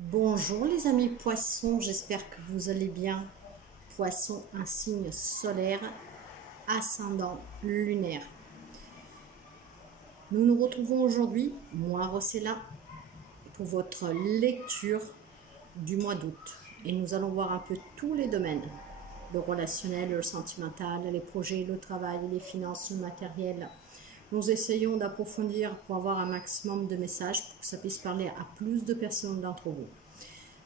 Bonjour les amis poissons, j'espère que vous allez bien. Poisson, un signe solaire, ascendant lunaire. Nous nous retrouvons aujourd'hui, moi Rossella, pour votre lecture du mois d'août. Et nous allons voir un peu tous les domaines. Le relationnel, le sentimental, les projets, le travail, les finances, le matériel. Nous essayons d'approfondir pour avoir un maximum de messages pour que ça puisse parler à plus de personnes d'entre vous.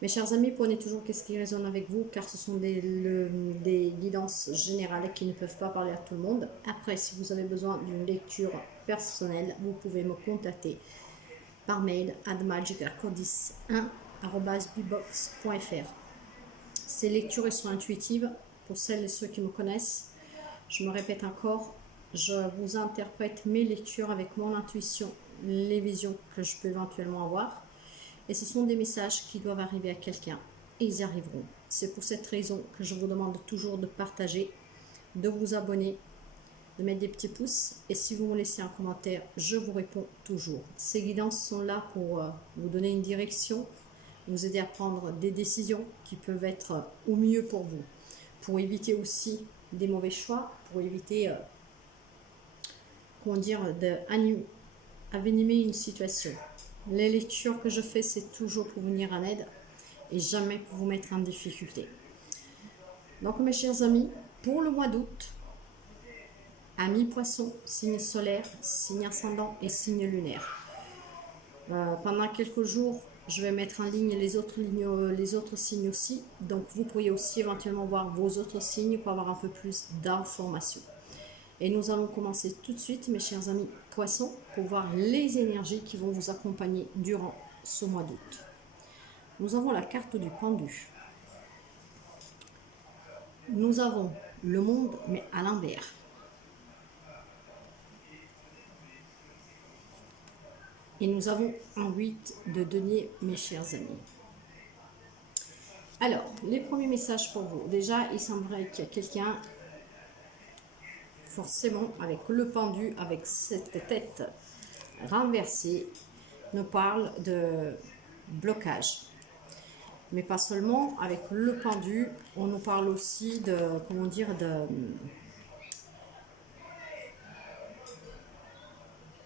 Mes chers amis, prenez toujours qu'est-ce qui résonne avec vous, car ce sont des guidances générales qui ne peuvent pas parler à tout le monde. Après, si vous avez besoin d'une lecture personnelle, vous pouvez me contacter par mail à magicarcodis1@bbox.fr. Ces lectures sont intuitives pour celles et ceux qui me connaissent. Je me répète encore, je vous interprète mes lectures avec mon intuition, les visions que je peux éventuellement avoir. Et ce sont des messages qui doivent arriver à quelqu'un. Et ils y arriveront. C'est pour cette raison que je vous demande toujours de partager, de vous abonner, de mettre des petits pouces. Et si vous me laissez un commentaire, je vous réponds toujours. Ces guidances sont là pour vous donner une direction, vous aider à prendre des décisions qui peuvent être au mieux pour vous. Pour éviter aussi des mauvais choix, pour éviter d'animer une situation. Les lectures que je fais, c'est toujours pour venir en aide et jamais pour vous mettre en difficulté. Donc mes chers amis, pour le mois d'août, amis poissons, signe solaire, signe ascendant et signe lunaire. Pendant quelques jours, je vais mettre en ligne les autres signes aussi. Donc vous pourriez aussi éventuellement voir vos autres signes pour avoir un peu plus d'informations. Et nous allons commencer tout de suite, mes chers amis poissons, pour voir les énergies qui vont vous accompagner durant ce mois d'août. Nous avons la carte du pendu. Nous avons le monde, mais à l'envers. Et nous avons un 8 de denier, mes chers amis. Alors, les premiers messages pour vous. Déjà, il semblerait qu'il y a quelqu'un, forcément, avec le pendu, avec cette tête renversée, nous parle de blocage. Mais pas seulement, avec le pendu, on nous parle aussi de, comment dire,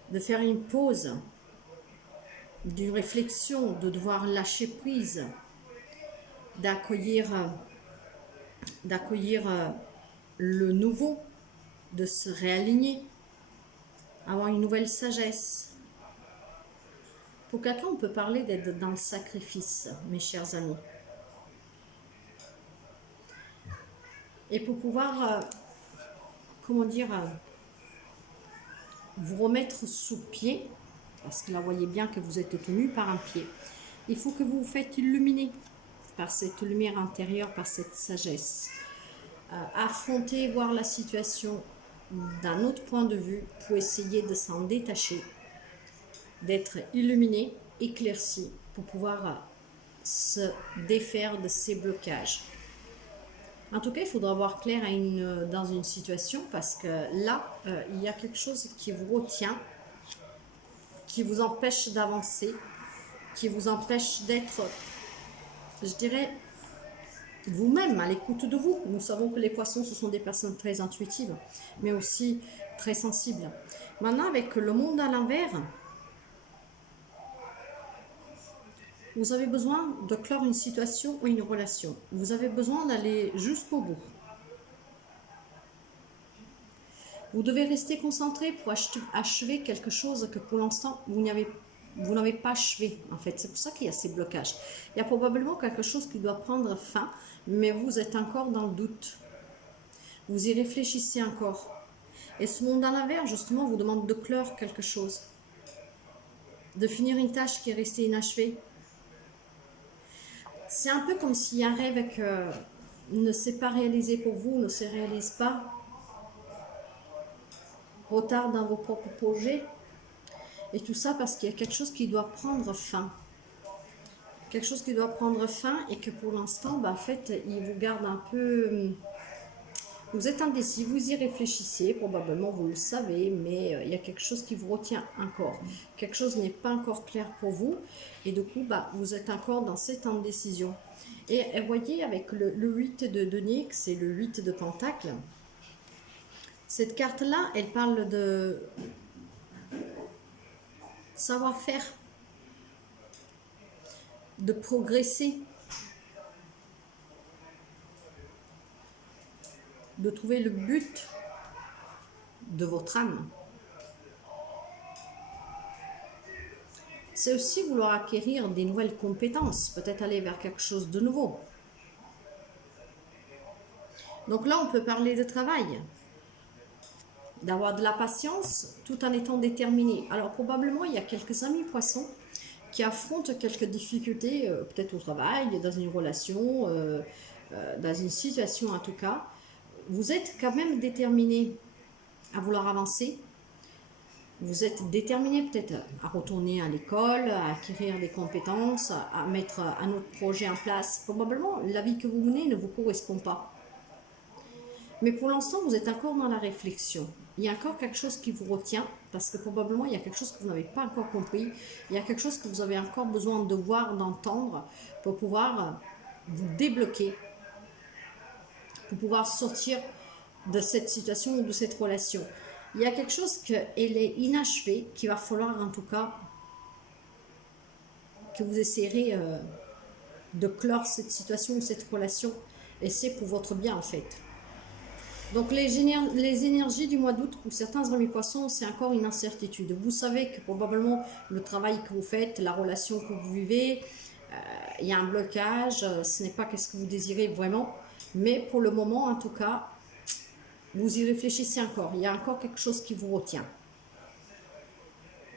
de faire une pause, d'une réflexion, de devoir lâcher prise, d'accueillir le nouveau, de se réaligner, avoir une nouvelle sagesse. Pour quelqu'un, on peut parler d'être dans le sacrifice, mes chers amis. Et pour pouvoir, vous remettre sous pied, parce que là, vous voyez bien que vous êtes tenu par un pied, il faut que vous vous faites illuminer par cette lumière intérieure, par cette sagesse. Affronter, voir la situation d'un autre point de vue pour essayer de s'en détacher, d'être illuminé, éclairci, pour pouvoir se défaire de ces blocages. En tout cas, il faudra voir clair dans une situation, parce que là, il y a quelque chose qui vous retient, qui vous empêche d'avancer, qui vous empêche d'être, je dirais, vous-même à l'écoute de vous. Nous savons que les poissons, ce sont des personnes très intuitives, mais aussi très sensibles. Maintenant, avec le monde à l'envers, vous avez besoin de clore une situation ou une relation. Vous avez besoin d'aller jusqu'au bout. Vous devez rester concentré pour achever quelque chose que pour l'instant, vous n'avez pas achevé. En fait, c'est pour ça qu'il y a ces blocages. Il y a probablement quelque chose qui doit prendre fin, mais vous êtes encore dans le doute. Vous y réfléchissez encore. Et ce monde à l'envers, justement, vous demande de clore quelque chose. De finir une tâche qui est restée inachevée. C'est un peu comme s'il y a un rêve que ne s'est pas réalisé pour vous, ne se réalise pas. Retard dans vos propres projets. Et tout ça parce qu'il y a quelque chose qui doit prendre fin. Quelque chose qui doit prendre fin et que pour l'instant, en fait, il vous garde un peu Vous êtes indécis, vous y réfléchissez, probablement vous le savez, mais il y a quelque chose qui vous retient encore. Quelque chose n'est pas encore clair pour vous, et du coup, vous êtes encore dans cette indécision. Et voyez, avec le 8 de Nyx et le 8 de Pentacle, cette carte-là, elle parle de savoir-faire, de progresser, de trouver le but de votre âme. C'est aussi vouloir acquérir des nouvelles compétences, peut-être aller vers quelque chose de nouveau. Donc là, on peut parler de travail, d'avoir de la patience tout en étant déterminé. Alors probablement, il y a quelques amis poissons qui affrontent quelques difficultés, peut-être au travail, dans une relation, dans une situation en tout cas. Vous êtes quand même déterminé à vouloir avancer. Vous êtes déterminé peut-être à retourner à l'école, à acquérir des compétences, à mettre un autre projet en place. Probablement, la vie que vous menez ne vous correspond pas. Mais pour l'instant, vous êtes encore dans la réflexion. Il y a encore quelque chose qui vous retient, parce que probablement, il y a quelque chose que vous n'avez pas encore compris. Il y a quelque chose que vous avez encore besoin de voir, d'entendre, pour pouvoir vous débloquer, pour pouvoir sortir de cette situation ou de cette relation. Il y a quelque chose qui est inachevé, qu'il va falloir en tout cas que vous essayerez de clore cette situation ou cette relation, et c'est pour votre bien en fait. Donc les énergies du mois d'août, pour certains amis poissons, c'est encore une incertitude. Vous savez que probablement le travail que vous faites, la relation que vous vivez, il y a un blocage, ce n'est pas ce que vous désirez vraiment, mais pour le moment en tout cas, vous y réfléchissez encore, il y a encore quelque chose qui vous retient.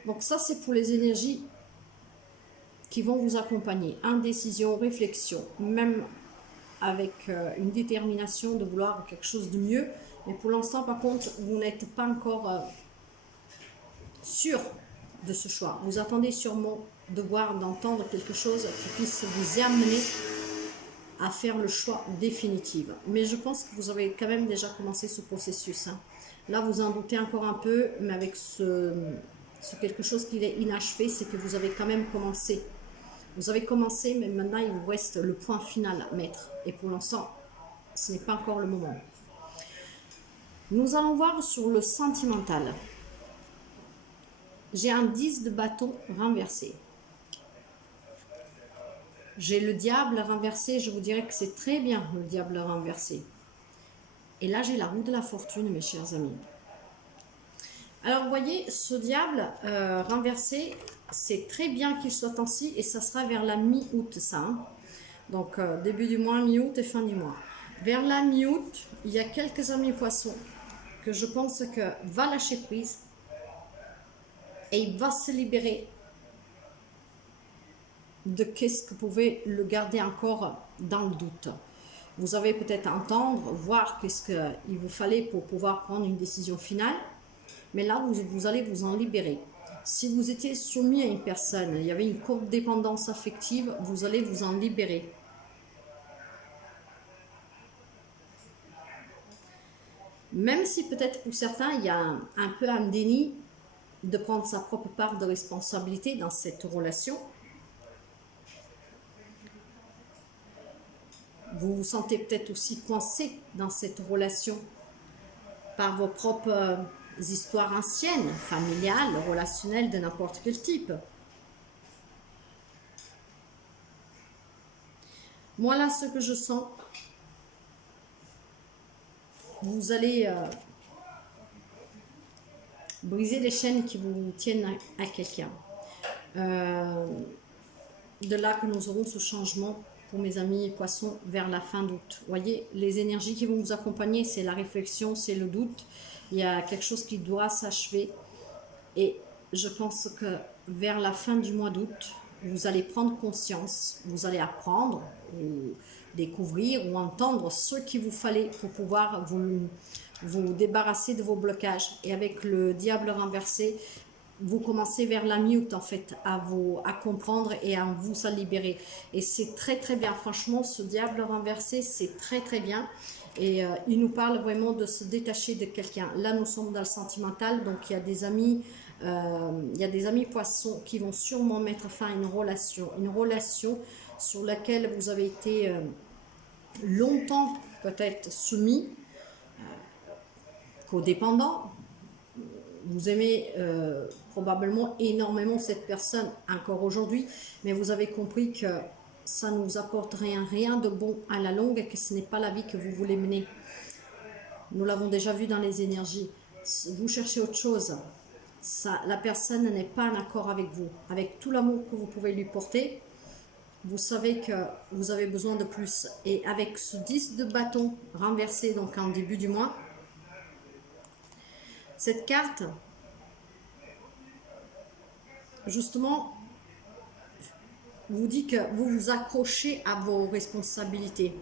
Donc ça, c'est pour les énergies qui vont vous accompagner. Indécision, réflexion, même avec une détermination de vouloir quelque chose de mieux. Mais pour l'instant, par contre, vous n'êtes pas encore sûr de ce choix. Vous attendez sûrement de voir, d'entendre quelque chose qui puisse vous amener à faire le choix définitif. Mais je pense que vous avez quand même déjà commencé ce processus. Là, vous en doutez encore un peu, mais avec ce quelque chose qui est inachevé, c'est que vous avez quand même commencé. Vous avez commencé, mais maintenant, il vous reste le point final à mettre. Et pour l'instant, ce n'est pas encore le moment. Nous allons voir sur le sentimental. J'ai un 10 de bâton renversé. J'ai le diable renversé, je vous dirais que c'est très bien le diable renversé. Et là, j'ai la roue de la fortune, mes chers amis. Alors, vous voyez, ce diable renversé, c'est très bien qu'il soit ainsi, et ça sera vers la mi-août, ça. Hein. Donc, début du mois, mi-août et fin du mois. Vers la mi-août, il y a quelques amis poissons que je pense que va lâcher prise et il va se libérer de qu'est-ce que vous pouvez le garder encore dans le doute. Vous avez peut-être à entendre, voir qu'est-ce qu'il vous fallait pour pouvoir prendre une décision finale, mais là, vous allez vous en libérer. Si vous étiez soumis à une personne, il y avait une courte dépendance affective, vous allez vous en libérer. Même si peut-être pour certains, il y a un peu un déni de prendre sa propre part de responsabilité dans cette relation. Vous vous sentez peut-être aussi coincé dans cette relation par vos propres histoires anciennes, familiales, relationnelles de n'importe quel type. Moi là, ce que je sens, vous allez briser les chaînes qui vous tiennent à quelqu'un. De là que nous aurons ce changement pour mes amis poissons vers la fin d'août. Vous voyez, les énergies qui vont vous accompagner, c'est la réflexion, c'est le doute. Il y a quelque chose qui doit s'achever. Et je pense que vers la fin du mois d'août, vous allez prendre conscience, vous allez apprendre, ou découvrir ou entendre ce qu'il vous fallait pour pouvoir vous débarrasser de vos blocages. Et avec le diable renversé, vous commencez vers la mute en fait à comprendre et à vous libérer. Et c'est très très bien, franchement, ce diable renversé, c'est très très bien. Et il nous parle vraiment de se détacher de quelqu'un. Là, nous sommes dans le sentimental, donc il y a des amis, poissons qui vont sûrement mettre fin à une relation sur laquelle vous avez été longtemps peut-être soumis, codépendant. Vous aimez probablement énormément cette personne encore aujourd'hui, mais vous avez compris que ça ne vous apporte rien de bon à la longue et que ce n'est pas la vie que vous voulez mener. Nous l'avons déjà vu dans les énergies. Vous cherchez autre chose. La personne n'est pas en accord avec vous. Avec tout l'amour que vous pouvez lui porter, vous savez que vous avez besoin de plus. Et avec ce 10 de bâton renversé, donc en début du mois, cette carte, justement, vous dit que vous vous accrochez à vos responsabilités.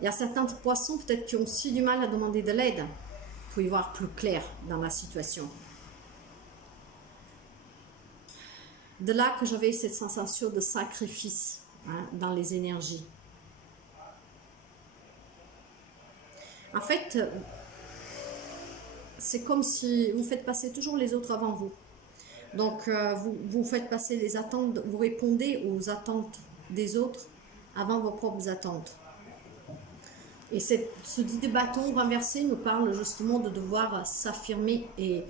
Il y a certains poissons peut-être qui ont aussi du mal à demander de l'aide pour y voir plus clair dans la situation. De là que j'avais cette sensation de sacrifice dans les énergies. En fait, c'est comme si vous faites passer toujours les autres avant vous. Donc, vous faites passer les attentes, vous répondez aux attentes des autres avant vos propres attentes. Et ce 10 de bâton renversé nous parle justement de devoir s'affirmer. Et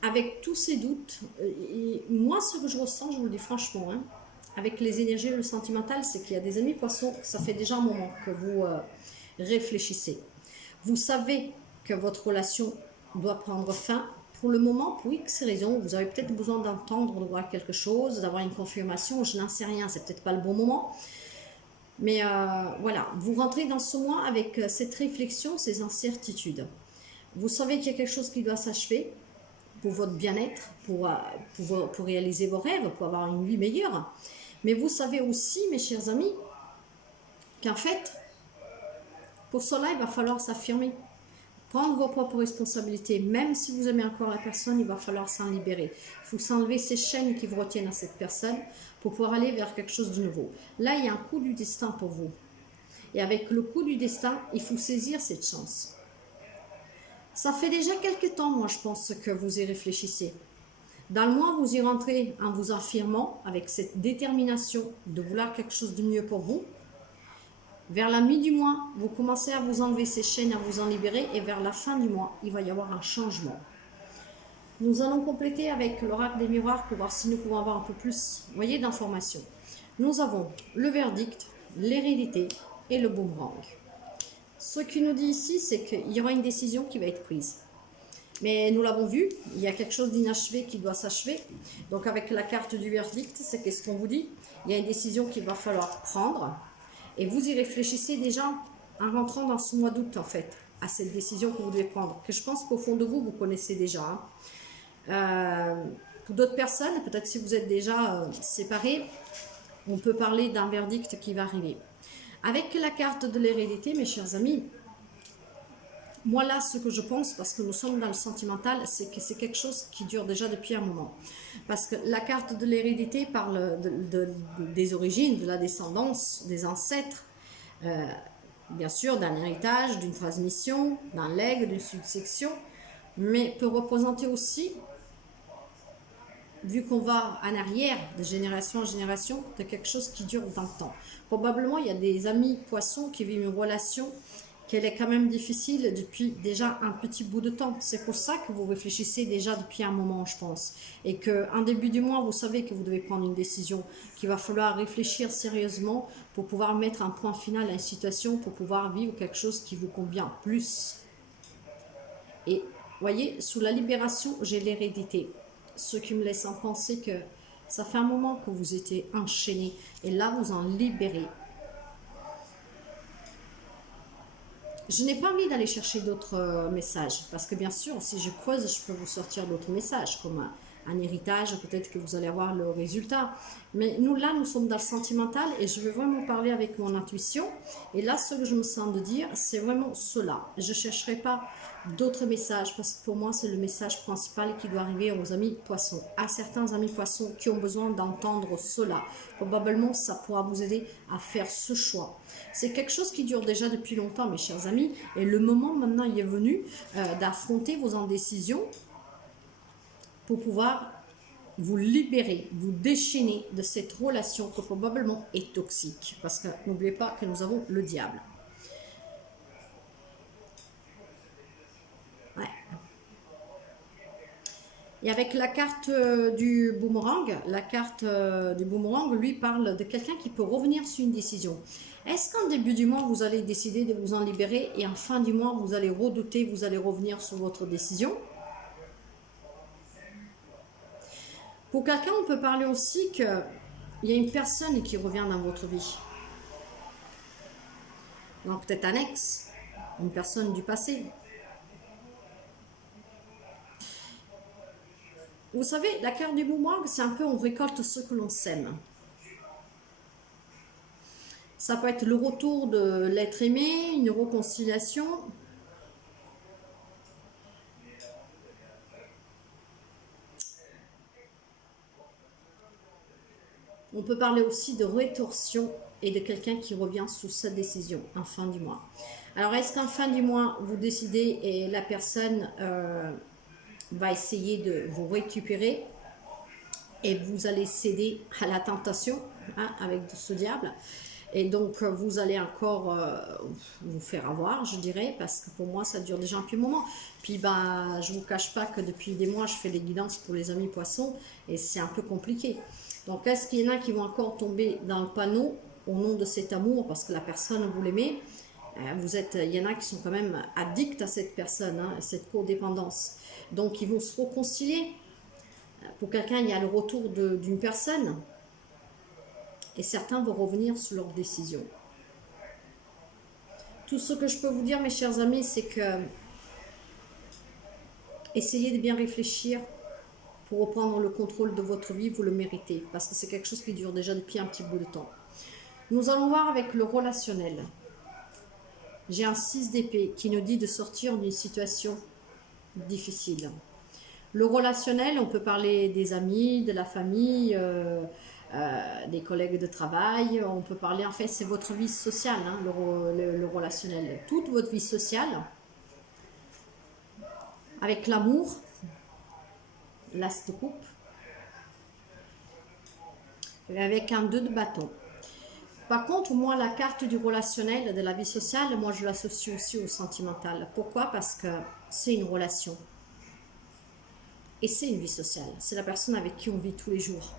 avec tous ces doutes, et moi, ce que je ressens, je vous le dis franchement, avec les énergies et le sentimental, c'est qu'il y a des amis poissons, ça fait déjà un moment que vous réfléchissez. Vous savez que votre relation doit prendre fin. Pour le moment, pour X raisons, vous avez peut-être besoin d'entendre, de voir quelque chose, d'avoir une confirmation, je n'en sais rien, c'est peut-être pas le bon moment. Mais voilà, vous rentrez dans ce mois avec cette réflexion, ces incertitudes. Vous savez qu'il y a quelque chose qui doit s'achever pour votre bien-être, pour réaliser vos rêves, pour avoir une vie meilleure. Mais vous savez aussi, mes chers amis, qu'en fait, pour cela, il va falloir s'affirmer. Prendre vos propres responsabilités. Même si vous aimez encore la personne, il va falloir s'en libérer. Il faut s'enlever ces chaînes qui vous retiennent à cette personne pour pouvoir aller vers quelque chose de nouveau. Là, il y a un coup du destin pour vous. Et avec le coup du destin, il faut saisir cette chance. Ça fait déjà quelques temps, moi, je pense, que vous y réfléchissez. Dans le mois, vous y rentrez en vous affirmant avec cette détermination de vouloir quelque chose de mieux pour vous. Vers la mi du mois, vous commencez à vous enlever ces chaînes, à vous en libérer. Et vers la fin du mois, il va y avoir un changement. Nous allons compléter avec l'oracle des miroirs pour voir si nous pouvons avoir un peu plus, d'informations. Nous avons le verdict, l'hérédité et le boomerang. Ce qu'il nous dit ici, c'est qu'il y aura une décision qui va être prise. Mais nous l'avons vu, il y a quelque chose d'inachevé qui doit s'achever. Donc avec la carte du verdict, c'est qu'est-ce qu'on vous dit? Il y a une décision qu'il va falloir prendre. Et vous y réfléchissez déjà en rentrant dans ce mois d'août, en fait, à cette décision que vous devez prendre, que je pense qu'au fond de vous, vous connaissez déjà. Pour d'autres personnes, peut-être si vous êtes déjà séparés, on peut parler d'un verdict qui va arriver. Avec la carte de l'hérédité, mes chers amis, moi là, ce que je pense, parce que nous sommes dans le sentimental, c'est que c'est quelque chose qui dure déjà depuis un moment. Parce que la carte de l'hérédité parle des origines, de la descendance, des ancêtres, bien sûr d'un héritage, d'une transmission, d'un legs, d'une succession, mais peut représenter aussi, vu qu'on va en arrière, de génération en génération, de quelque chose qui dure dans le temps. Probablement, il y a des amis poissons qui vivent une relation qu'elle est quand même difficile depuis déjà un petit bout de temps. C'est pour ça que vous réfléchissez déjà depuis un moment, je pense. Et qu'en début du mois, vous savez que vous devez prendre une décision, qu'il va falloir réfléchir sérieusement pour pouvoir mettre un point final à une situation, pour pouvoir vivre quelque chose qui vous convient plus. Et voyez, sous la libération, j'ai l'hérédité. Ce qui me laisse en penser que ça fait un moment que vous étiez enchaînés. Et là, vous en libérez. Je n'ai pas envie d'aller chercher d'autres messages, parce que bien sûr, si je creuse, je peux vous sortir d'autres messages, comme un héritage, peut-être que vous allez avoir le résultat. Mais nous, là, nous sommes dans le sentimental et je vais vraiment parler avec mon intuition. Et là, ce que je me sens de dire, c'est vraiment cela. Je ne chercherai pas d'autres messages parce que pour moi, c'est le message principal qui doit arriver aux amis poissons. À certains amis poissons qui ont besoin d'entendre cela. Probablement, ça pourra vous aider à faire ce choix. C'est quelque chose qui dure déjà depuis longtemps, mes chers amis. Et le moment maintenant, il est venu d'affronter vos indécisions pour pouvoir vous libérer, vous déchaîner de cette relation qui probablement est toxique. Parce que n'oubliez pas que nous avons le diable. Ouais. Et avec la carte du boomerang, la carte du boomerang lui parle de quelqu'un qui peut revenir sur une décision. Est-ce qu'en début du mois, vous allez décider de vous en libérer et en fin du mois, vous allez redouter, vous allez revenir sur votre décision? Pour quelqu'un, on peut parler aussi qu'il y a une personne qui revient dans votre vie. Donc peut-être un ex, une personne du passé. Vous savez, la carte du boomerang, c'est un peu on récolte ce que l'on sème. Ça peut être le retour de l'être aimé, une réconciliation. On peut parler aussi de rétorsion et de quelqu'un qui revient sous sa décision en fin du mois. Alors, est-ce qu'en fin du mois, vous décidez et la personne va essayer de vous récupérer et vous allez céder à la tentation avec ce diable? Et donc, vous allez encore vous faire avoir, je dirais, parce que pour moi, ça dure déjà un petit moment. Puis, ben, je ne vous cache pas que depuis des mois, je fais les guidances pour les amis poissons et c'est un peu compliqué. Donc, est-ce qu'il y en a qui vont encore tomber dans le panneau au nom de cet amour parce que la personne, vous l'aimez? Il y en a qui sont quand même addicts à cette personne, à cette codépendance. Donc, ils vont se réconcilier. Pour quelqu'un, il y a le retour d'une personne. Et certains vont revenir sur leur décision. Tout ce que je peux vous dire, mes chers amis, c'est que essayez de bien réfléchir pour reprendre le contrôle de votre vie, vous le méritez, parce que c'est quelque chose qui dure déjà depuis un petit bout de temps. Nous allons voir avec le relationnel. J'ai un 6 d'épée qui nous dit de sortir d'une situation difficile. Le relationnel, on peut parler des amis, de la famille, des collègues de travail, on peut parler, en fait, c'est votre vie sociale, le relationnel. Toute votre vie sociale, avec l'amour, l'as de coupe, et avec un 2 de bâton. Par contre, moi, la carte du relationnel, de la vie sociale, moi, je l'associe aussi au sentimental. Pourquoi? Parce que c'est une relation. Et c'est une vie sociale. C'est la personne avec qui on vit tous les jours.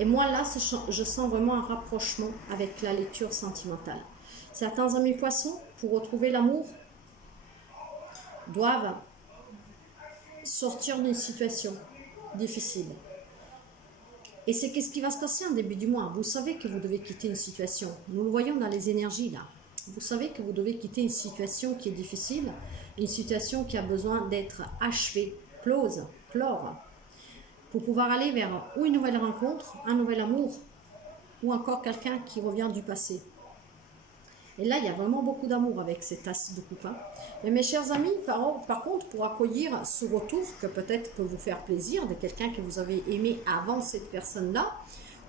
Et moi, là, je sens vraiment un rapprochement avec la lecture sentimentale. Certains amis poissons, pour retrouver l'amour, doivent sortir d'une situation difficile. Et c'est qu'est-ce qui va se passer en début du mois? Vous savez que vous devez quitter une situation. Nous le voyons dans les énergies, là. Vous savez que vous devez quitter une situation qui est difficile, une situation qui a besoin d'être achevée, clore, pour pouvoir aller vers ou une nouvelle rencontre, un nouvel amour, ou encore quelqu'un qui revient du passé. Et là, il y a vraiment beaucoup d'amour avec cet as de coupe. Mais mes chers amis, par contre, pour accueillir ce retour que peut-être peut vous faire plaisir de quelqu'un que vous avez aimé avant cette personne-là,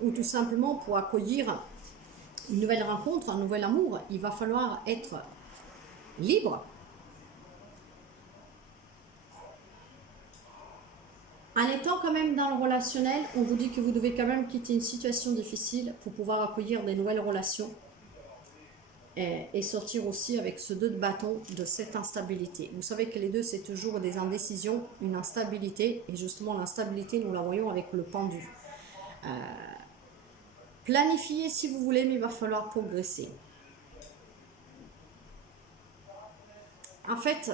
ou tout simplement pour accueillir une nouvelle rencontre, un nouvel amour, il va falloir être libre. En étant quand même dans le relationnel, on vous dit que vous devez quand même quitter une situation difficile pour pouvoir accueillir des nouvelles relations et sortir aussi avec ce 2 de bâton de cette instabilité. Vous savez que les deux, c'est toujours des indécisions, une instabilité, et justement l'instabilité, nous la voyons avec le pendu. Planifiez si vous voulez, mais il va falloir progresser. En fait,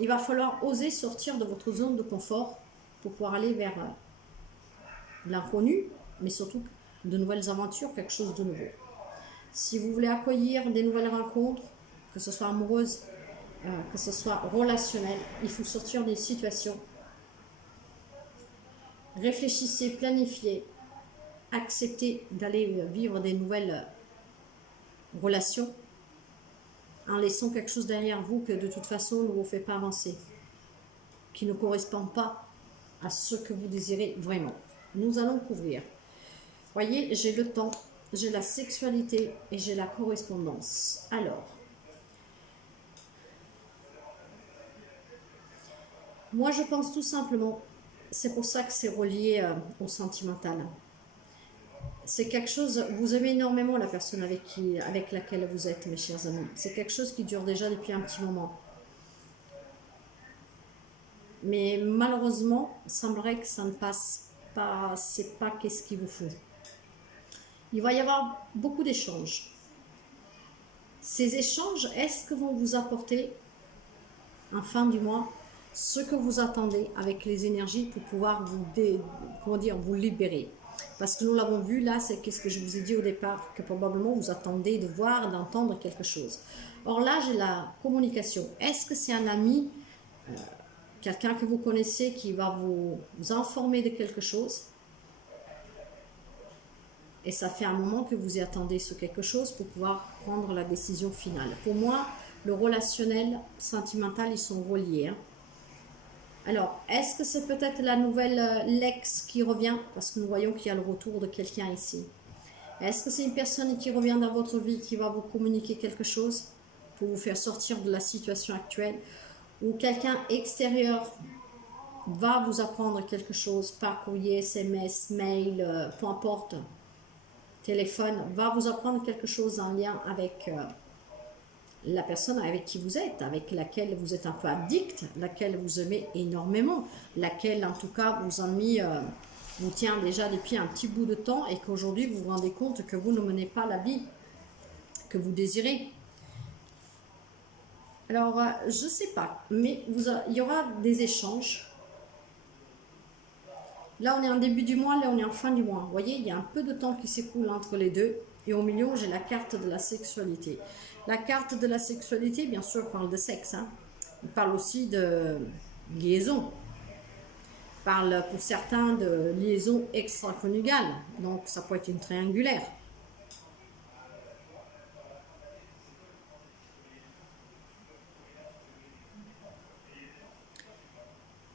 il va falloir oser sortir de votre zone de confort pour pouvoir aller vers l'inconnu, mais surtout de nouvelles aventures, quelque chose de nouveau. Si vous voulez accueillir des nouvelles rencontres, que ce soit amoureuses, que ce soit relationnelles, il faut sortir des situations Réfléchissez, planifiez, acceptez d'aller vivre des nouvelles relations en laissant quelque chose derrière vous que de toute façon ne vous fait pas avancer, qui ne correspond pas à ce que vous désirez vraiment. Nous allons couvrir. Voyez, j'ai le temps, j'ai la sexualité et j'ai la correspondance. Alors, moi je pense tout simplement, c'est pour ça que c'est relié au sentimental. C'est quelque chose, vous aimez énormément la personne avec laquelle vous êtes, mes chers amis. C'est quelque chose qui dure déjà depuis un petit moment. Mais malheureusement, il semblerait que ça ne passe pas, c'est pas qu'est-ce qu'il vous faut. Il va y avoir beaucoup d'échanges. Ces échanges, est-ce que vont vous apporter, en fin du mois, ce que vous attendez avec les énergies pour pouvoir vous libérer? Parce que nous l'avons vu là, c'est qu'est-ce que je vous ai dit au départ, que probablement vous attendez de voir, d'entendre quelque chose. Or là, j'ai la communication. Est-ce que c'est un ami, quelqu'un que vous connaissez qui va vous informer de quelque chose? Et ça fait un moment que vous y attendez ce quelque chose pour pouvoir prendre la décision finale. Pour moi, le relationnel, sentimental, ils sont reliés. Hein. Alors, est-ce que c'est peut-être la nouvelle l'ex qui revient? Parce que nous voyons qu'il y a le retour de quelqu'un ici. Est-ce que c'est une personne qui revient dans votre vie, qui va vous communiquer quelque chose pour vous faire sortir de la situation actuelle? Ou quelqu'un extérieur va vous apprendre quelque chose par courrier, SMS, mail, peu importe, téléphone, va vous apprendre quelque chose en lien avec la personne avec qui vous êtes, avec laquelle vous êtes un peu addict, laquelle vous aimez énormément, laquelle en tout cas vous tient déjà depuis un petit bout de temps et qu'aujourd'hui vous vous rendez compte que vous ne menez pas la vie que vous désirez. Alors, je ne sais pas, mais il y aura des échanges. Là, on est en début du mois, là, on est en fin du mois. Vous voyez, il y a un peu de temps qui s'écoule entre les deux. Et au milieu, j'ai la carte de la sexualité. La carte de la sexualité, bien sûr, parle de sexe. Hein. Il parle aussi de liaison. Il parle pour certains de liaison extra-conjugale. Donc, ça peut être une triangulaire.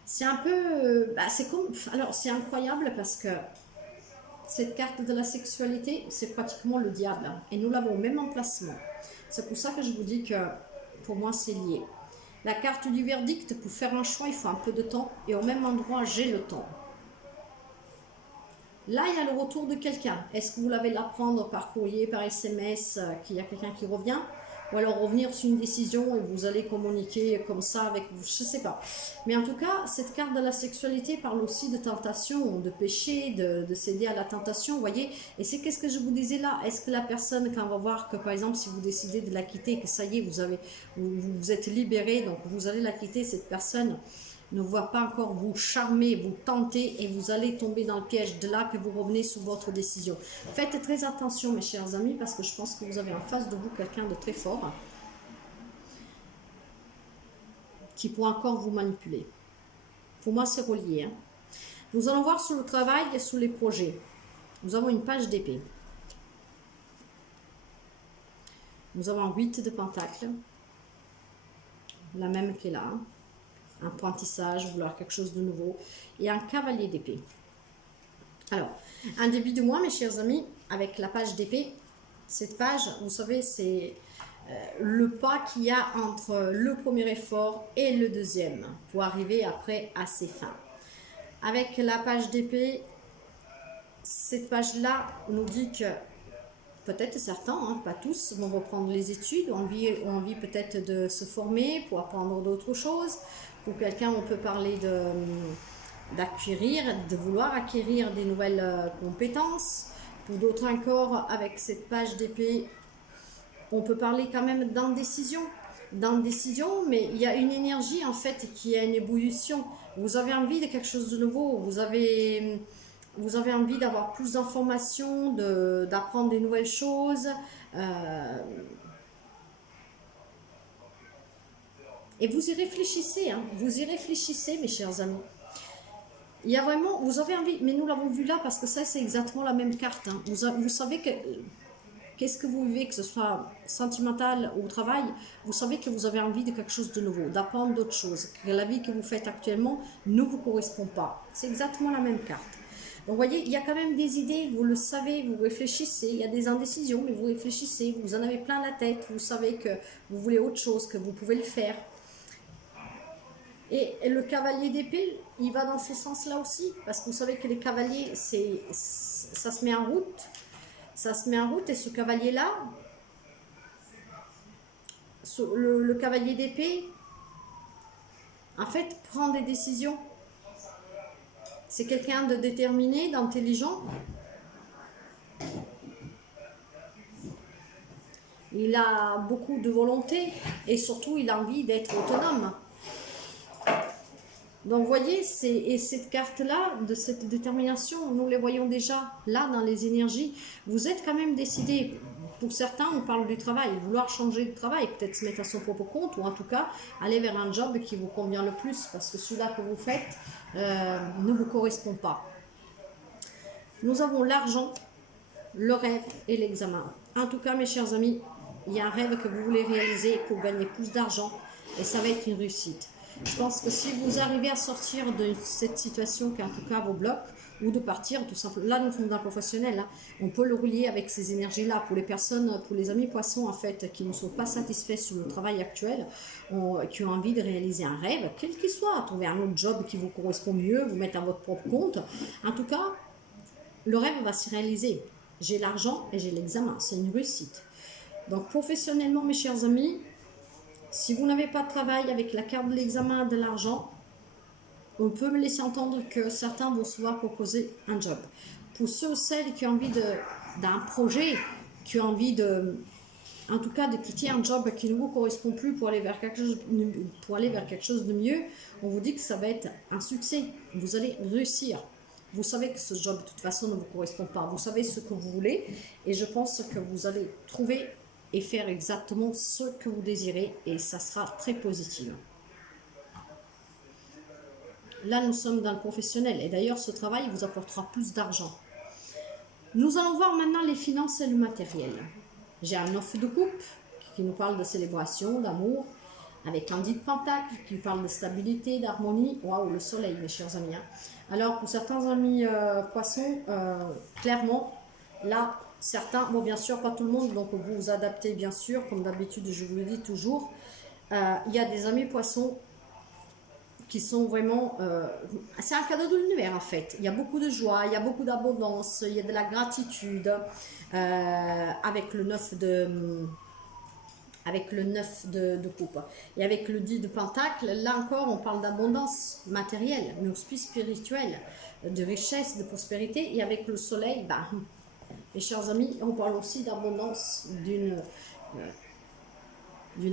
C'est un peu... alors, c'est incroyable parce que cette carte de la sexualité, c'est pratiquement le diable. Et nous l'avons au même emplacement. C'est pour ça que je vous dis que pour moi, c'est lié. La carte du verdict, pour faire un choix, il faut un peu de temps. Et au même endroit, j'ai le temps. Là, il y a le retour de quelqu'un. Est-ce que vous l'avez l'apprendre par courrier, par SMS, qu'il y a quelqu'un qui revient? Ou alors revenir sur une décision et vous allez communiquer comme ça avec vous, je ne sais pas. Mais en tout cas, cette carte de la sexualité parle aussi de tentation, de péché, de céder à la tentation, vous voyez. Et c'est qu'est-ce que je vous disais là? Est-ce que la personne, quand on va voir que par exemple, si vous décidez de la quitter, que ça y est, vous êtes libéré, donc vous allez la quitter, cette personne ne voit pas encore vous charmer, vous tenter et vous allez tomber dans le piège de là que vous revenez sur votre décision. Faites très attention mes chers amis parce que je pense que vous avez en face de vous quelqu'un de très fort qui pourra encore vous manipuler. Pour moi c'est relié. Hein. Nous allons voir sur le travail et sur les projets. Nous avons une page d'épée. Nous avons 8 de pentacles. La même qui est là. Un apprentissage, vouloir quelque chose de nouveau, et un cavalier d'épée. Alors, un début de mois, mes chers amis, avec la page d'épée, cette page, vous savez, c'est le pas qu'il y a entre le premier effort et le deuxième, pour arriver après à ses fins. Avec la page d'épée, cette page-là nous dit que peut-être certains, hein, pas tous, vont reprendre les études, ont envie peut-être de se former pour apprendre d'autres choses. Pour quelqu'un, on peut parler d'acquérir, de vouloir acquérir des nouvelles compétences. Pour d'autres encore, avec cette page d'épée, on peut parler quand même d'indécision. D'indécision, mais il y a une énergie en fait qui est une ébullition. Vous avez envie de quelque chose de nouveau, vous avez envie d'avoir plus d'informations, d'apprendre des nouvelles choses. Et vous y réfléchissez, hein, vous y réfléchissez, mes chers amis. Il y a vraiment, vous avez envie, mais nous l'avons vu là parce que ça c'est exactement la même carte. Hein. Vous savez que qu'est-ce que vous vivez, que ce soit sentimental ou au travail, vous savez que vous avez envie de quelque chose de nouveau, d'apprendre d'autres choses, que la vie que vous faites actuellement ne vous correspond pas. C'est exactement la même carte. Donc vous voyez, il y a quand même des idées, vous le savez, vous réfléchissez, il y a des indécisions, mais vous réfléchissez, vous en avez plein la tête, vous savez que vous voulez autre chose, que vous pouvez le faire. Et le cavalier d'épée, il va dans ce sens-là aussi, parce que vous savez que les cavaliers, ça se met en route. Ça se met en route et ce cavalier-là, le cavalier d'épée, en fait, prend des décisions. C'est quelqu'un de déterminé, d'intelligent. Il a beaucoup de volonté et surtout, il a envie d'être autonome. Donc, vous voyez, et cette carte-là, de cette détermination, nous les voyons déjà là dans les énergies. Vous êtes quand même décidé. Pour certains, on parle du travail, vouloir changer de travail, peut-être se mettre à son propre compte ou en tout cas aller vers un job qui vous convient le plus parce que celui-là que vous faites ne vous correspond pas. Nous avons l'argent, le rêve et l'examen. En tout cas, mes chers amis, il y a un rêve que vous voulez réaliser pour gagner plus d'argent et ça va être une réussite. Je pense que si vous arrivez à sortir de cette situation qui en tout cas vous bloque, ou de partir tout simplement, là nous sommes dans le professionnel, hein. On peut le relier avec ces énergies-là. Pour les personnes, pour les amis poissons en fait, qui ne sont pas satisfaits sur le travail actuel, qui ont envie de réaliser un rêve, quel qu'il soit, trouver un autre job qui vous correspond mieux, vous mettre à votre propre compte, en tout cas, le rêve va se réaliser. J'ai l'argent et j'ai l'examen, c'est une réussite. Donc professionnellement, mes chers amis, si vous n'avez pas de travail avec la carte de l'examen de l'argent, on peut me laisser entendre que certains vont se voir proposer un job. Pour ceux ou celles qui ont envie d'un projet, qui ont envie en tout cas de quitter un job qui ne vous correspond plus pour aller vers quelque chose de mieux, on vous dit que ça va être un succès. Vous allez réussir. Vous savez que ce job de toute façon ne vous correspond pas. Vous savez ce que vous voulez et je pense que vous allez trouver et faire exactement ce que vous désirez et ça sera très positif. Là, nous sommes dans le professionnel et d'ailleurs, ce travail vous apportera plus d'argent. Nous allons voir maintenant les finances et le matériel. J'ai un 9 de coupe qui nous parle de célébration, d'amour, avec un 10 de pentacle qui parle de stabilité, d'harmonie. Waouh, le soleil, mes chers amis. Hein. Alors, pour certains amis poissons, clairement, là, certains, bon, bien sûr, pas tout le monde, donc vous vous adaptez, bien sûr, comme d'habitude, je vous le dis toujours. Il y a des amis poissons qui sont vraiment... c'est un cadeau de l'univers, en fait. Il y a beaucoup de joie, il y a beaucoup d'abondance, il y a de la gratitude avec le 9 de coupe. Et avec le 10 de pentacle, là encore, on parle d'abondance matérielle, mais aussi spirituelle, de richesse, de prospérité. Et avec le soleil, bah, mes chers amis, on parle aussi d'abondance, d'une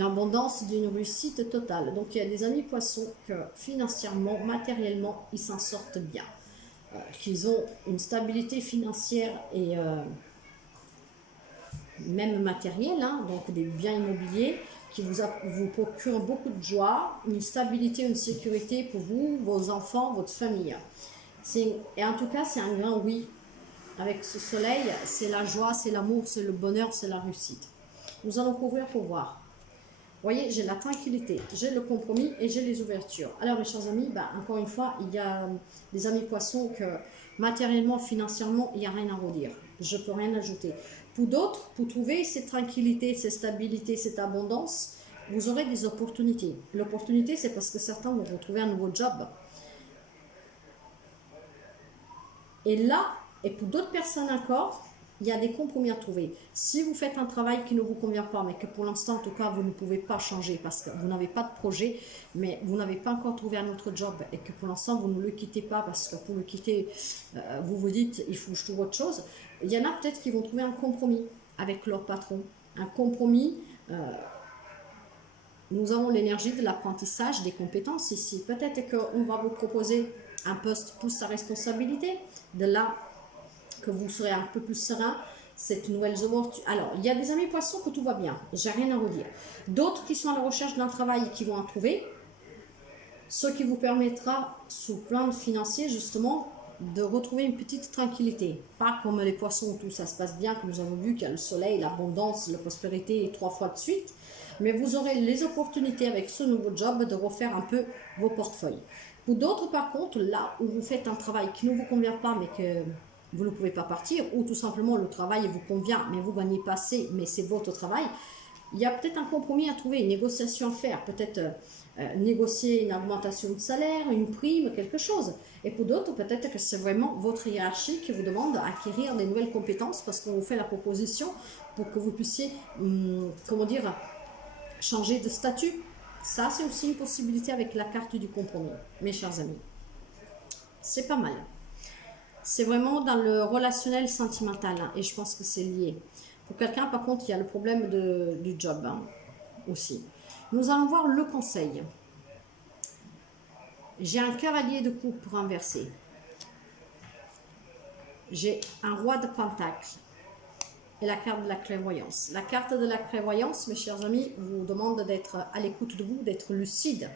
abondance, d'une réussite totale. Donc il y a des amis poissons que financièrement, matériellement, ils s'en sortent bien. Qu'ils ont une stabilité financière et même matérielle, hein, donc des biens immobiliers qui vous procurent beaucoup de joie, une stabilité, une sécurité pour vous, vos enfants, votre famille. Et en tout cas, c'est un grand oui. Avec ce soleil, c'est la joie, c'est l'amour, c'est le bonheur, c'est la réussite. Nous allons couvrir pour voir. Vous voyez, j'ai la tranquillité, j'ai le compromis et j'ai les ouvertures. Alors, mes chers amis, bah, encore une fois, il y a des amis poissons que matériellement, financièrement, il n'y a rien à redire. Je ne peux rien ajouter. Pour d'autres, pour trouver cette tranquillité, cette stabilité, cette abondance, vous aurez des opportunités. L'opportunité, c'est parce que certains vont retrouver un nouveau job. Et là, et pour d'autres personnes encore, il y a des compromis à trouver. Si vous faites un travail qui ne vous convient pas, mais que pour l'instant, en tout cas, vous ne pouvez pas changer parce que vous n'avez pas de projet, mais vous n'avez pas encore trouvé un autre job et que pour l'instant, vous ne le quittez pas parce que pour le quitter, vous vous dites, il faut que je trouve autre chose. Il y en a peut-être qui vont trouver un compromis avec leur patron. Un compromis, nous avons l'énergie de l'apprentissage des compétences ici. Peut-être qu'on va vous proposer un poste plus sa responsabilité, de là que vous serez un peu plus serein, cette nouvelle opportunité. Alors, il y a des amis poissons que tout va bien, j'ai rien à redire. D'autres qui sont à la recherche d'un travail et qui vont en trouver. ce qui vous permettra, sous plan financier justement, de retrouver une petite tranquillité. Pas comme les poissons où tout ça se passe bien, comme nous avons vu qu'il y a le soleil, l'abondance, la prospérité 3 fois de suite. Mais vous aurez les opportunités avec ce nouveau job de refaire un peu vos portefeuilles. Pour d'autres, par contre, là où vous faites un travail qui ne vous convient pas, mais que vous ne pouvez pas partir, ou tout simplement le travail vous convient, mais vous gagnez pas assez, mais c'est votre travail, il y a peut-être un compromis à trouver, une négociation à faire, peut-être négocier une augmentation de salaire, une prime, quelque chose. Et pour d'autres, peut-être que c'est vraiment votre hiérarchie qui vous demande d'acquérir des nouvelles compétences parce qu'on vous fait la proposition pour que vous puissiez, comment dire, changer de statut. Ça, c'est aussi une possibilité avec la carte du compromis, mes chers amis. C'est pas mal. C'est vraiment dans le relationnel sentimental, hein, et je pense que c'est lié. Pour quelqu'un, par contre, il y a le problème du job, hein, aussi. Nous allons voir le conseil. J'ai un cavalier de coupe renversé. J'ai un roi de pentacle et la carte de la clairvoyance. La carte de la clairvoyance, mes chers amis, vous demande d'être à l'écoute de vous, d'être lucide,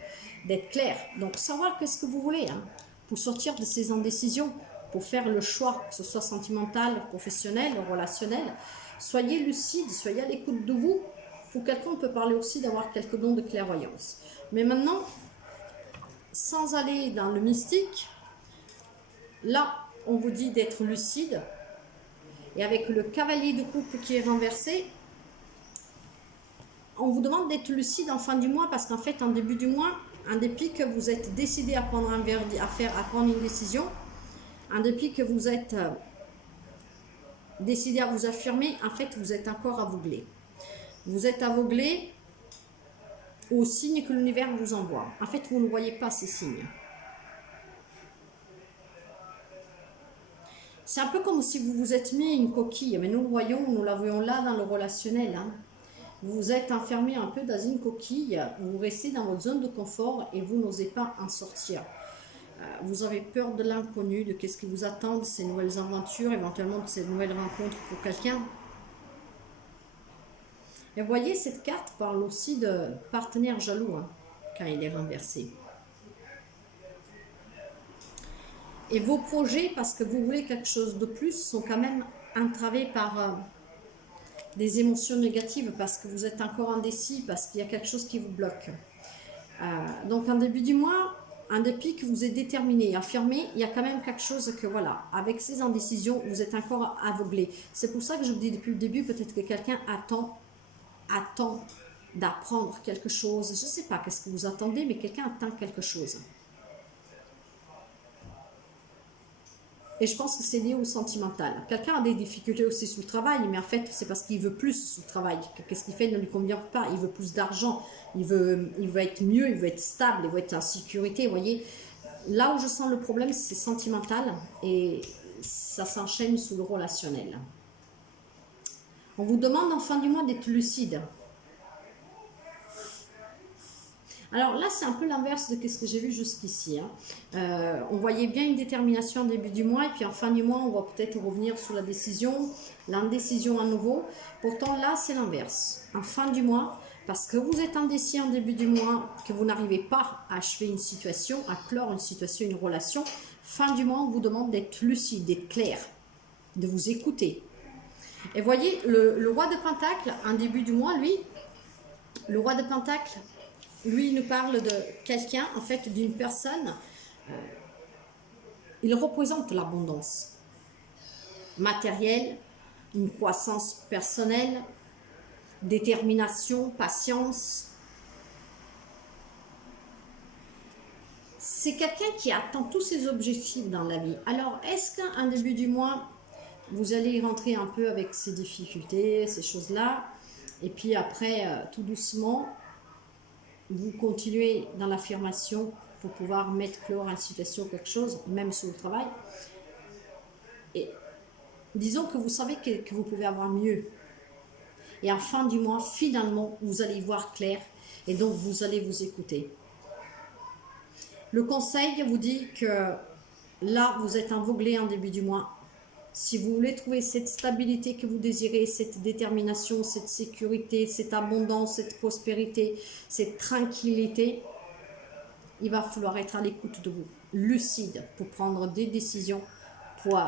d'être clair. Donc, savoir qu'est-ce que vous voulez, hein, pour sortir de ces indécisions, pour faire le choix, que ce soit sentimental, professionnel, relationnel. Soyez lucide, soyez à l'écoute de vous. Pour quelqu'un, on peut parler aussi d'avoir quelques dons de clairvoyance. Mais maintenant, sans aller dans le mystique, là, on vous dit d'être lucide. Et avec le cavalier de coupe qui est renversé, on vous demande d'être lucide en fin du mois parce qu'en fait, en début du mois, en dépit que vous êtes décidé à prendre à prendre une décision, en dépit que vous êtes décidé à vous affirmer, en fait, vous êtes encore aveuglé. Vous êtes aveuglé aux signes que l'univers vous envoie. En fait, vous ne voyez pas ces signes. C'est un peu comme si vous vous êtes mis une coquille, mais nous la voyons là dans le relationnel. Hein. Vous vous êtes enfermé un peu dans une coquille, vous restez dans votre zone de confort et vous n'osez pas en sortir. Vous avez peur de l'inconnu, de qu'est-ce qui vous attend, de ces nouvelles aventures, éventuellement de ces nouvelles rencontres pour quelqu'un. Et vous voyez, cette carte parle aussi de partenaire jaloux, hein, quand il est renversé. Et vos projets, parce que vous voulez quelque chose de plus, sont quand même entravés par des émotions négatives, parce que vous êtes encore indécis, parce qu'il y a quelque chose qui vous bloque. Donc en début du mois, en dépit que vous êtes déterminé, affirmé, il y a quand même quelque chose que voilà, avec ces indécisions, vous êtes encore aveuglé. C'est pour ça que je vous dis depuis le début, peut-être que quelqu'un attend d'apprendre quelque chose. Je ne sais pas qu'est-ce que vous attendez, mais quelqu'un attend quelque chose. Et je pense que c'est lié au sentimental. Quelqu'un a des difficultés aussi sous le travail, mais en fait, c'est parce qu'il veut plus sous le travail. Qu'est-ce qu'il fait ne lui convient pas. Il veut plus d'argent, il veut être mieux, il veut être stable, il veut être en sécurité. Vous voyez, là où je sens le problème, c'est sentimental et ça s'enchaîne sous le relationnel. On vous demande en fin du mois d'être lucide. Alors là, c'est un peu l'inverse de ce que j'ai vu jusqu'ici. Hein. On voyait bien une détermination au début du mois, et puis en fin du mois, on va peut-être revenir sur la décision, l'indécision à nouveau. Pourtant, là, c'est l'inverse. En fin du mois, parce que vous êtes indécis en début du mois, que vous n'arrivez pas à achever une situation, à clore une situation, une relation, fin du mois, on vous demande d'être lucide, d'être clair, de vous écouter. Et voyez, le roi de Pentacle, en début du mois, lui, le roi de Pentacle, lui, il nous parle de quelqu'un, en fait, d'une personne. Il représente l'abondance matérielle, une croissance personnelle, détermination, patience. C'est quelqu'un qui atteint tous ses objectifs dans la vie. Alors, est-ce qu'en début du mois, vous allez y rentrer un peu avec ces difficultés, ces choses-là, et puis après, tout doucement, vous continuez dans l'affirmation pour pouvoir mettre clore à la situation quelque chose, même sur le travail. Et disons que vous savez que vous pouvez avoir mieux. Et en fin du mois, finalement, vous allez y voir clair et donc vous allez vous écouter. Le conseil vous dit que là, vous êtes aveuglé en début du mois. Si vous voulez trouver cette stabilité que vous désirez, cette détermination, cette sécurité, cette abondance, cette prospérité, cette tranquillité, il va falloir être à l'écoute de vous, lucide, pour prendre des décisions, pour,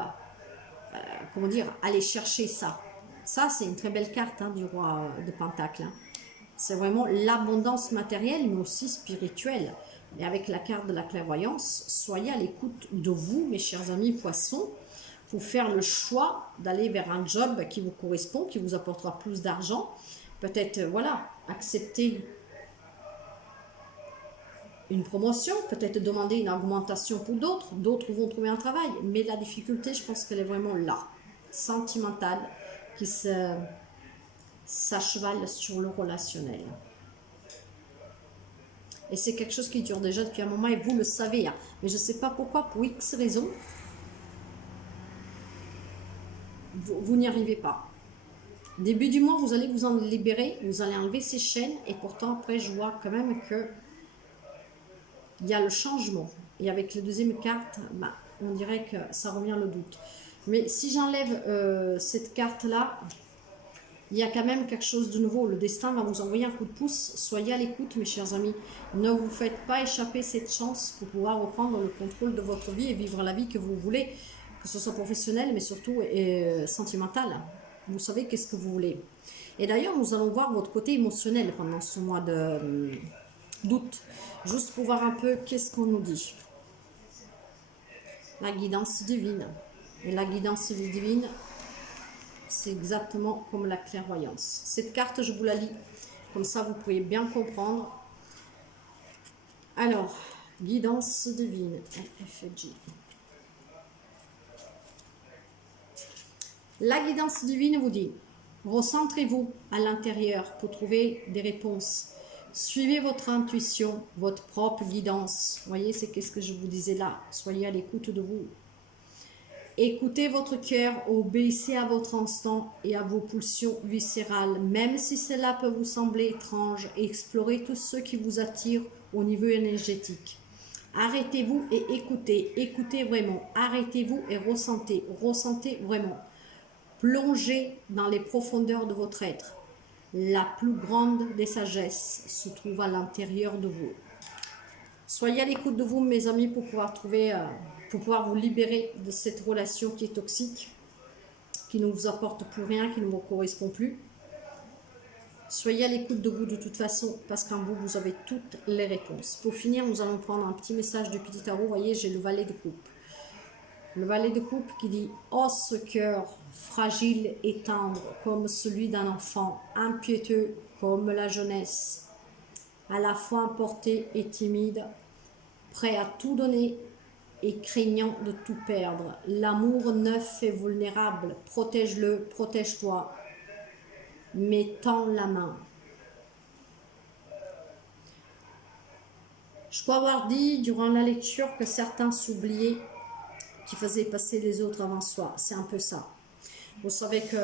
comment dire, aller chercher ça. Ça, c'est une très belle carte, hein, du roi de Pentacle. Hein. C'est vraiment l'abondance matérielle, mais aussi spirituelle. Et avec la carte de la clairvoyance, soyez à l'écoute de vous, mes chers amis poissons, pour faire le choix d'aller vers un job qui vous correspond, qui vous apportera plus d'argent. Peut-être, voilà, accepter une promotion, peut-être demander une augmentation pour d'autres. D'autres vont trouver un travail. Mais la difficulté, je pense qu'elle est vraiment là, sentimentale, qui s'achevale sur le relationnel. Et c'est quelque chose qui dure déjà depuis un moment et vous le savez. Hein. Mais je ne sais pas pourquoi, pour X raisons, vous n'y arrivez pas. Début du mois, vous allez vous en libérer, vous allez enlever ces chaînes. Et pourtant, après, je vois quand même que il y a le changement. Et avec la deuxième carte, bah, on dirait que ça revient le doute. Mais si j'enlève cette carte-là, il y a quand même quelque chose de nouveau. Le destin va vous envoyer un coup de pouce. Soyez à l'écoute, mes chers amis. Ne vous faites pas échapper cette chance pour pouvoir reprendre le contrôle de votre vie et vivre la vie que vous voulez, que ce soit professionnel, mais surtout sentimental. Vous savez qu'est-ce que vous voulez. Et d'ailleurs, nous allons voir votre côté émotionnel pendant ce mois d'août. Juste pour voir un peu qu'est-ce qu'on nous dit. La guidance divine. Et la guidance divine, c'est exactement comme la clairvoyance. Cette carte, je vous la lis. Comme ça, vous pouvez bien comprendre. Alors, guidance divine. FJ. La guidance divine vous dit, recentrez-vous à l'intérieur pour trouver des réponses. Suivez votre intuition, votre propre guidance. Vous voyez, c'est qu'est-ce que je vous disais là. Soyez à l'écoute de vous. Écoutez votre cœur, obéissez à votre instinct et à vos pulsions viscérales, même si cela peut vous sembler étrange. Explorez tout ce qui vous attire au niveau énergétique. Arrêtez-vous et écoutez. Écoutez vraiment. Arrêtez-vous et ressentez. Ressentez vraiment. Plongez dans les profondeurs de votre être. La plus grande des sagesses se trouve à l'intérieur de vous. Soyez à l'écoute de vous, mes amis, pour pouvoir vous libérer de cette relation qui est toxique, qui ne vous apporte plus rien, qui ne vous correspond plus. Soyez à l'écoute de vous de toute façon, parce qu'en vous, vous avez toutes les réponses. Pour finir, nous allons prendre un petit message du petit tarot. Vous voyez, j'ai le valet de coupe. Le valet de coupe qui dit « Oh, ce cœur fragile et tendre comme celui d'un enfant, impiéteux comme la jeunesse, à la fois emporté et timide, prêt à tout donner et craignant de tout perdre. L'amour neuf et vulnérable, protège-le, protège-toi, mais tends la main. » Je crois avoir dit durant la lecture que certains s'oubliaient, qui faisaient passer les autres avant soi. C'est un peu ça. Vous savez que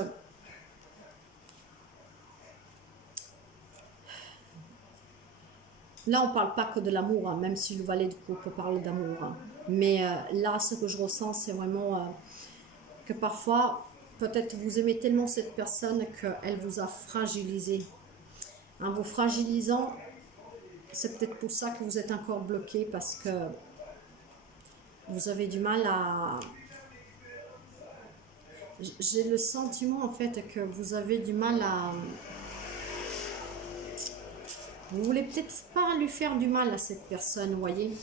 là, on ne parle pas que de l'amour, hein, même si le valet de coupe parle d'amour. Hein. Mais là, ce que je ressens, c'est vraiment que parfois, peut-être vous aimez tellement cette personne qu'elle vous a fragilisé. En vous fragilisant, c'est peut-être pour ça que vous êtes encore bloqué, parce que vous avez du mal à... J'ai le sentiment, en fait, que vous avez du mal à... Vous voulez peut-être pas lui faire du mal à cette personne, vous voyez.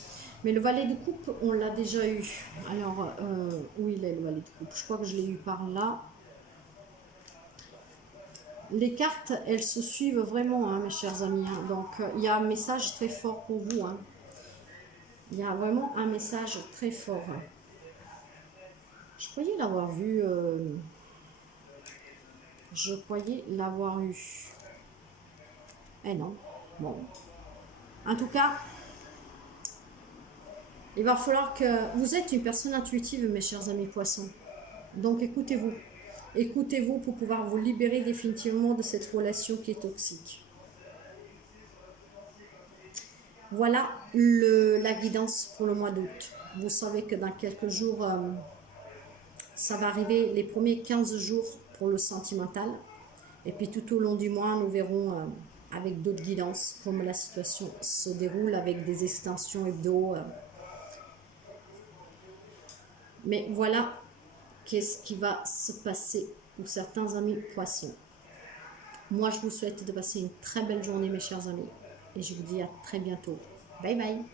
Mais le valet de coupe, on l'a déjà eu. Alors, où il est le valet de coupe? Je crois que je l'ai eu par là. Les cartes, elles se suivent vraiment, hein, mes chers amis. Hein. Donc, il y a un message très fort pour vous. Hein. Il y a vraiment un message très fort. Hein. Je croyais l'avoir vu. Je croyais l'avoir eu. Eh non. Bon. En tout cas, il va falloir que... Vous êtes une personne intuitive, mes chers amis poissons. Donc, écoutez-vous. Écoutez-vous pour pouvoir vous libérer définitivement de cette relation qui est toxique. Voilà la guidance pour le mois d'août. Vous savez que dans quelques jours, ça va arriver les premiers 15 jours pour le sentimental. Et puis tout au long du mois, nous verrons avec d'autres guidances, comme la situation se déroule avec des extensions hebdo. Mais voilà qu'est-ce qui va se passer pour certains amis poissons. Moi, je vous souhaite de passer une très belle journée, mes chers amis. Et je vous dis à très bientôt. Bye bye.